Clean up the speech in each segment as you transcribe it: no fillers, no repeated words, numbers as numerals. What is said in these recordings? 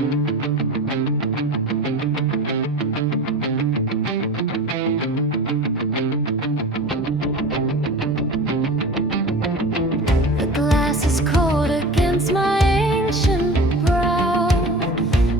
The glass is cold against my ancient brow.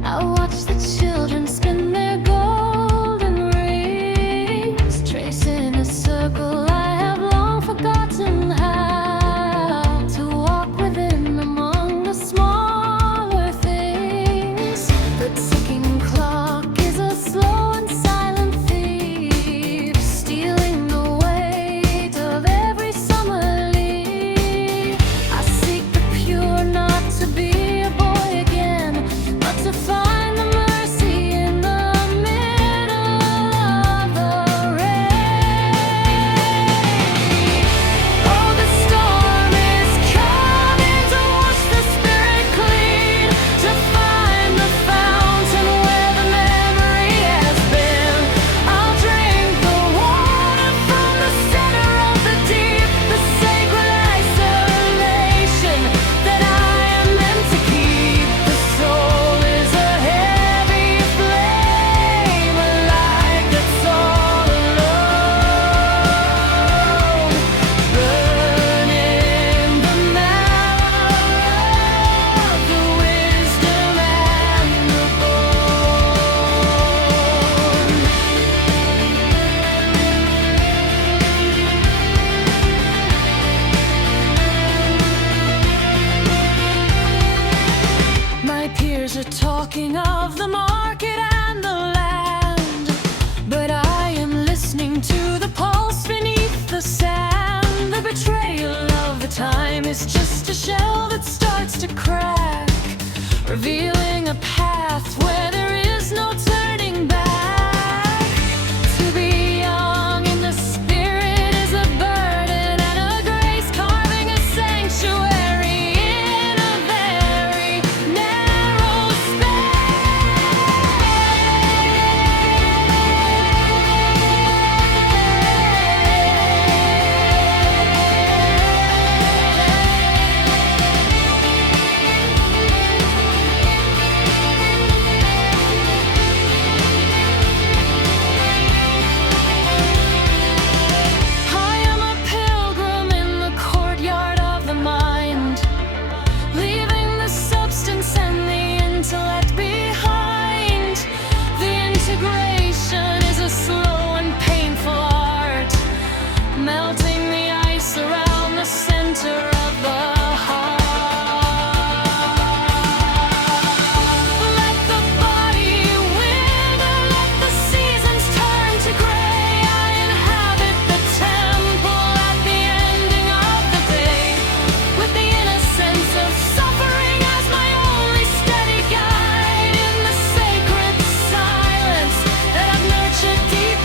I watch the children spin their golden rings, tracing a circle I have long forgotten how to walk within among the smaller things. The ticking clock is a slow and silent thief, stealing the weight of every summer leaf. I seek the pure, not to be a boy again, but to find the mercy in the middle of the rain. Oh, the storm is coming to wash the spirit clean, to find the fountain where the memory has been. I'll drink the water from the center of the deep, the sacred isolation that I am meant to keep. The soul is a heavy flame, a light that's all alone, burning the marrow of the wisdom and the bone. My peers are talking of the market and the land, but I am listening to the pulse beneath the sand. The betrayal of the time is just a shell that starts to crack, revealing a path where there is no turning back. To be young in the spirit is a burden and a grace, carving a sanctuary in a very narrow I am a pilgrim in the courtyard of the mind, leaving the substance and the intellect behind. The integration is a slow and painful art, melting the ice around the center of the heart. Let the body wither, let the seasons turn to gray. I inhabit the temple at the ending of the day, with the innocence of suffering as my only steady guide, in the sacred silence that I've nurtured deep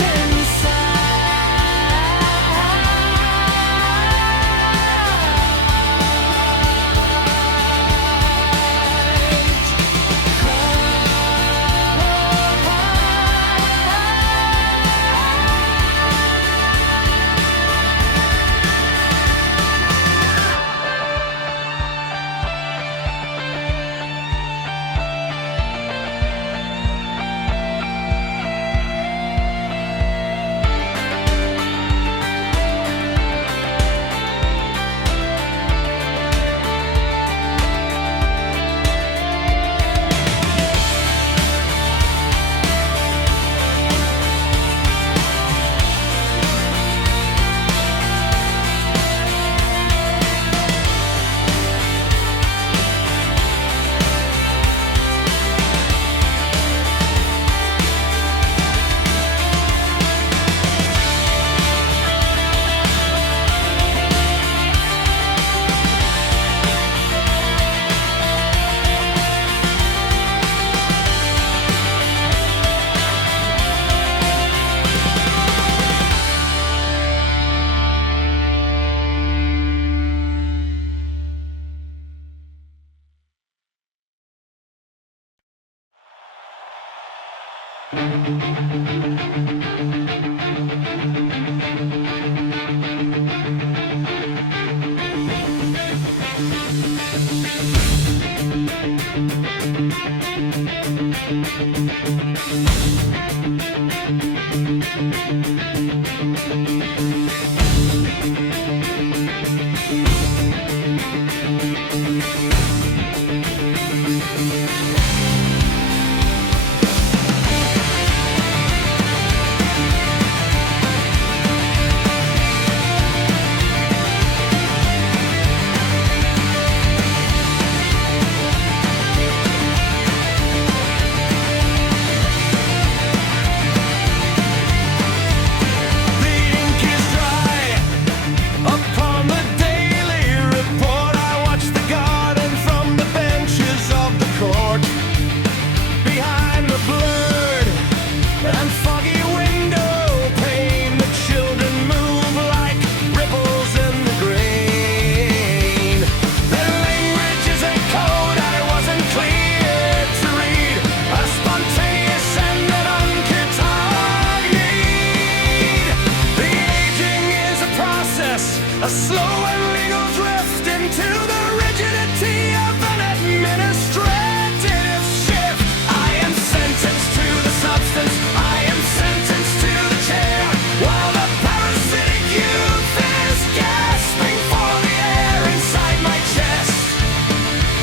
A slow and legal drift into the rigidity of an administrative shift. I am sentenced to the substance, I am sentenced to the chair, while the parasitic youth is gasping for the air inside my chest.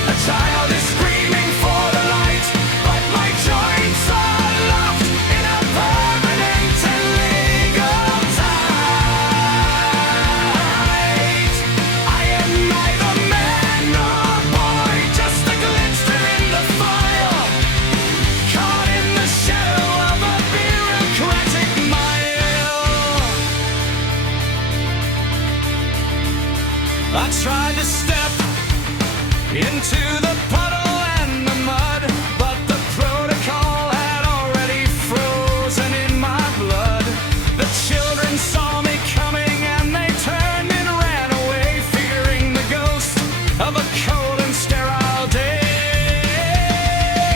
A child is screaming for the light, but my joints are locked in a permanent and legal tie. I tried to step into the puddle and the mud, but the protocol had already frozen in my blood. The children saw me coming and they turned and ran away, fearing the ghost of a cold and sterile day.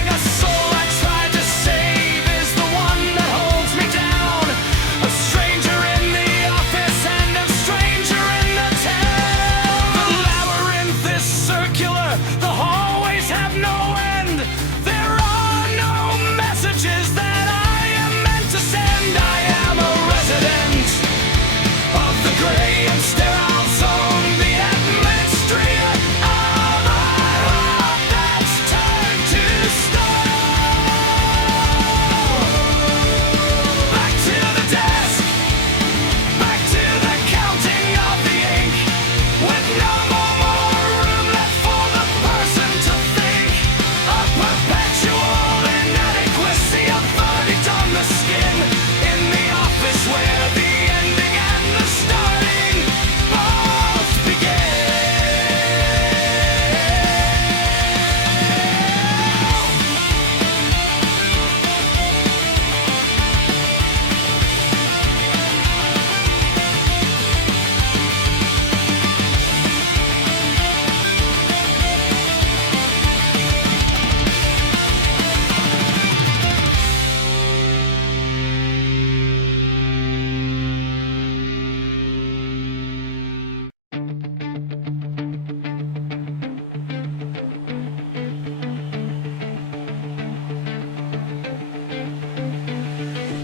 The soul I tried to save is the one that holds me down, a stranger in the office and a stranger in the town. Circular, the hallways have no end. There are no messages that I am meant to send. I am a resident of the gray and sterile zone, the administrator of a heart that's turned to stone. Back to the desk, back to the counting of the ink, with no more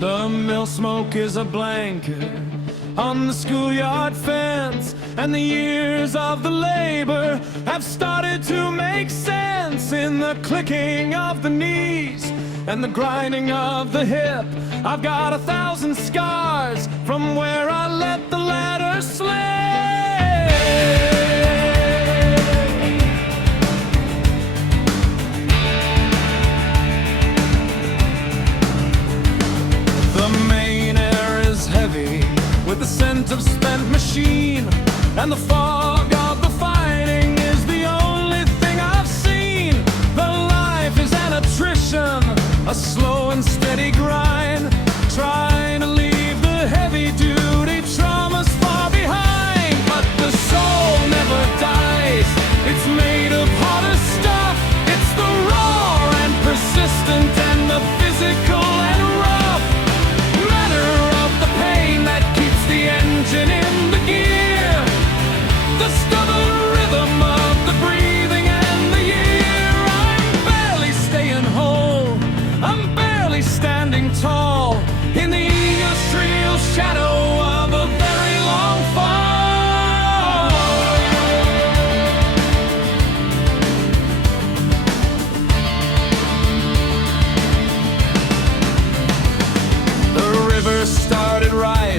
The mill smoke is a blanket on the schoolyard fence, and the years of the labor have started to make sense. In the clicking of the knees and the grinding of the hip, I've got 1,000 scars from where I let the ladder slip. With the scent of spent machine, and the fog of the fighting is the only thing I've seen. The life is an attrition, a slow and steady grind, trying to leave the heavy-duty traumas far behind. But the soul never dies, it's made of harder stuff. It's the raw and persistent and the physical and rough matter of the pain that keeps the engine in the gear.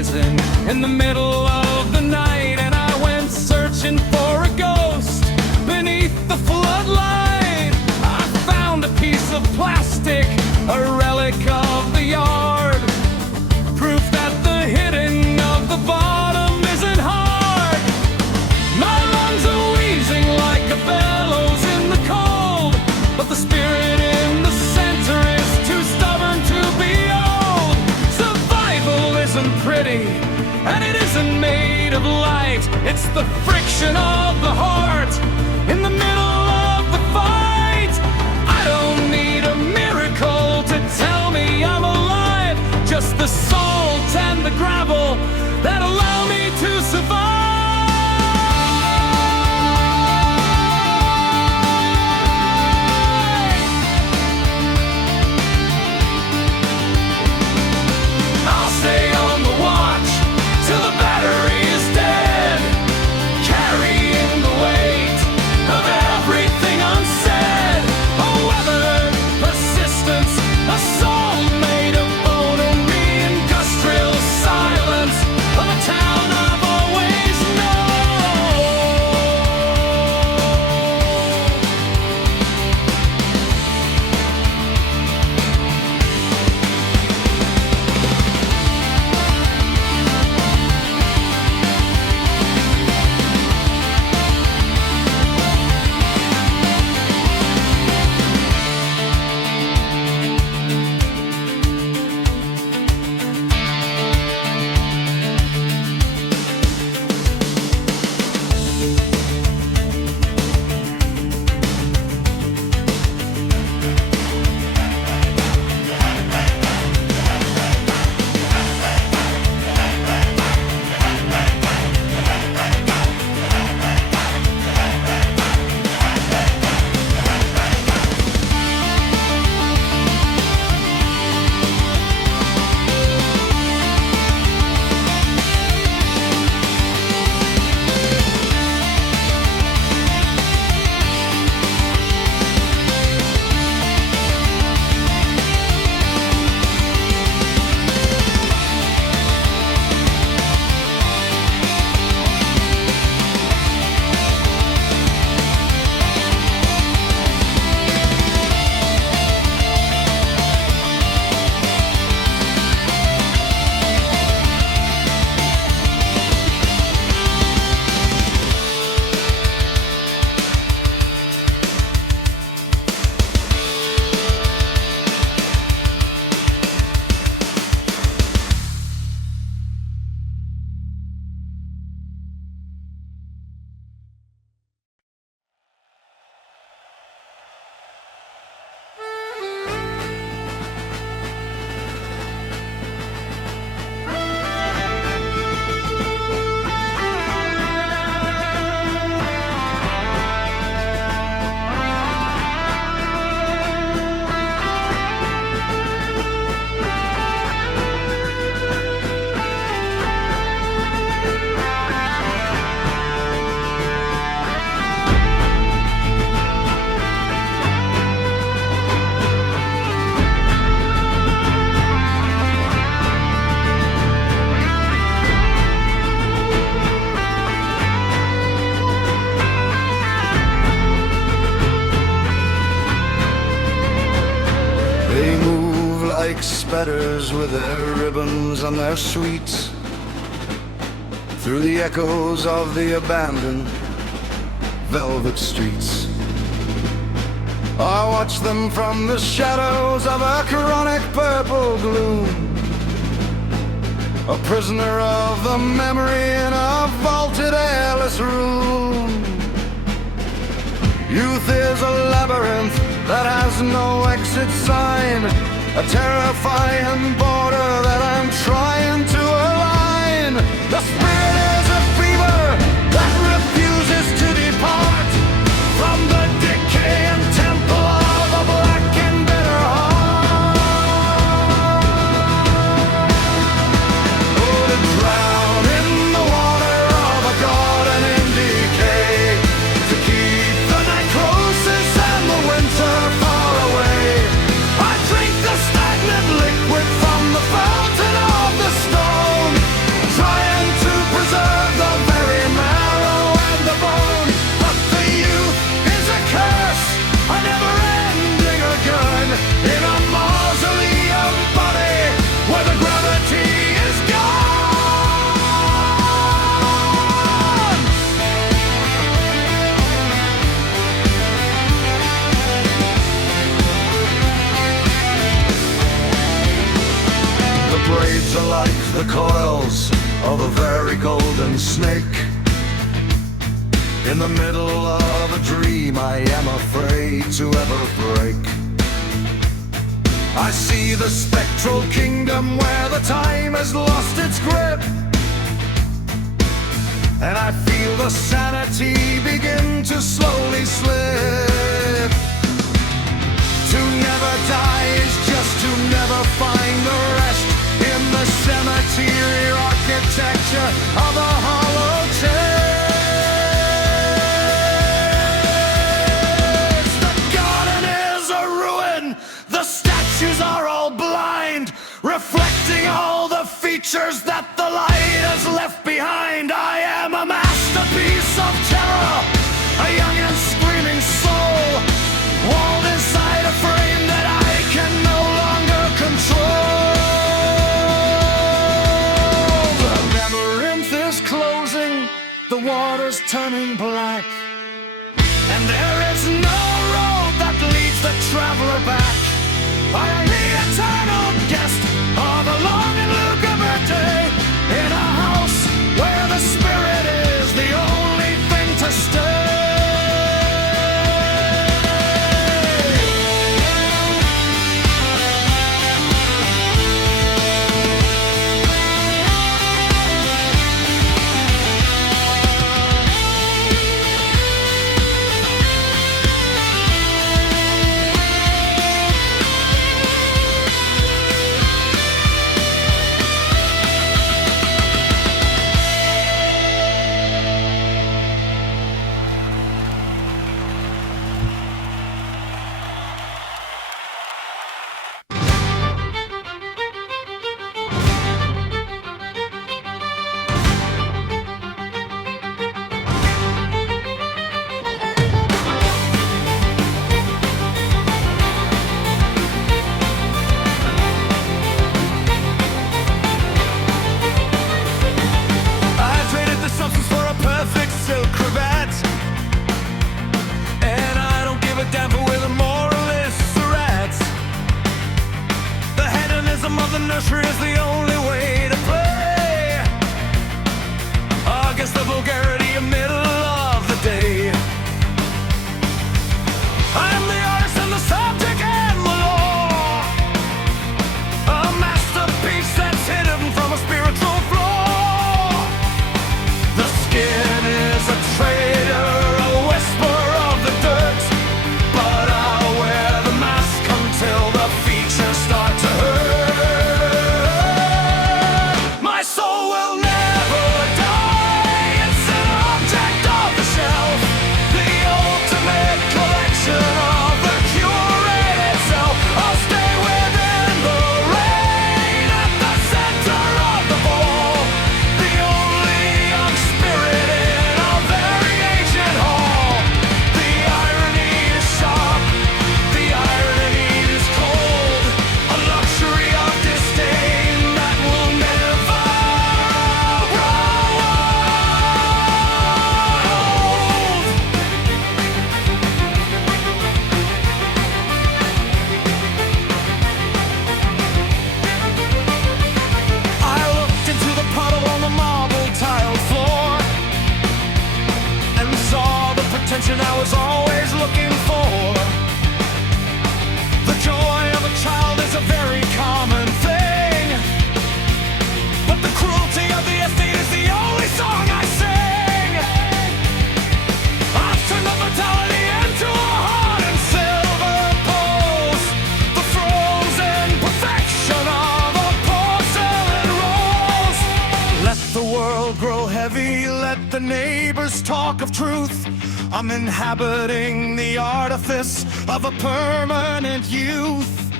prison in the middle of the night, and I went searching for a ghost beneath the floodlight. I found a piece of plastic, a relic of the yard, proof that the hitting of the bottom isn't hard. My lungs are wheezing like a bellows in the cold, but the spirit in the center is too stubborn to be old. Survival isn't pretty, and it isn't made of light. It's the friction of the heart in the middle of the fight. I don't need a miracle to tell me I'm alive, just the salt and the gravel that allow me to survive. I'll stay on the watch till the battery is dead, carrying the weight of everything unsaid. A weathered persistence, a soul made of bone and the industrial silence of a town I've always known. They move like spatters with their ribbons and their sweets through the echoes of the abandoned velvet streets. I watch them from the shadows of a chronic purple gloom, a prisoner of the memory in a vaulted airless room. Youth is a labyrinth that has no exit sign, a terrifying border that I'm trying to align. The spirit is a fever that refuses to depart from the decaying temple of a black and bitter heart. Oh, to drown in the water of a garden in decay, to keep the necrosis and the winter far away. I drink the stagnant liquid from the fountain of the storm. like the coils of a very golden snake. In the middle of a dream I am afraid to ever break. I see the spectral kingdom where the time has lost its grip, and I feel the sanity begin to slowly slip. To never die is just to never find the rest in the cemetery architecture of a hollow chest. The garden is a ruin, the statues are all blind, reflecting all the features that the light has left behind. I am a masterpiece of terror, a young and screaming soul, walled inside a frame that I can no longer control. The labyrinth is closing, the water's turning black, and there is no road that leads the traveler back. I am the eternal guest of a long and luguber day, in a house where the spirit is the only thing to stay. The nursery is the only way to play against the vulgarity of middle of the day. I am the artist and the subject and the law, a masterpiece that's hidden from a spiritual flaw. The skin is a traitor, a whisper of the dirt, but I'll wear the mask until the features start to hurt. I was always looking for. The joy of a child is a very common thing, but the cruelty of the estate is the only song I sing. I've turned the fatality into a heart and silver pose, the frozen perfection of a porcelain rose. Let the world grow heavy, let the neighbors talk of truth. I'm inhabiting the artifice of a permanent youth.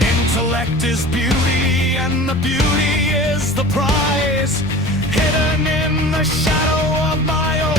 Intellect is beauty, and the beauty is the prize, hidden in the shadow of my own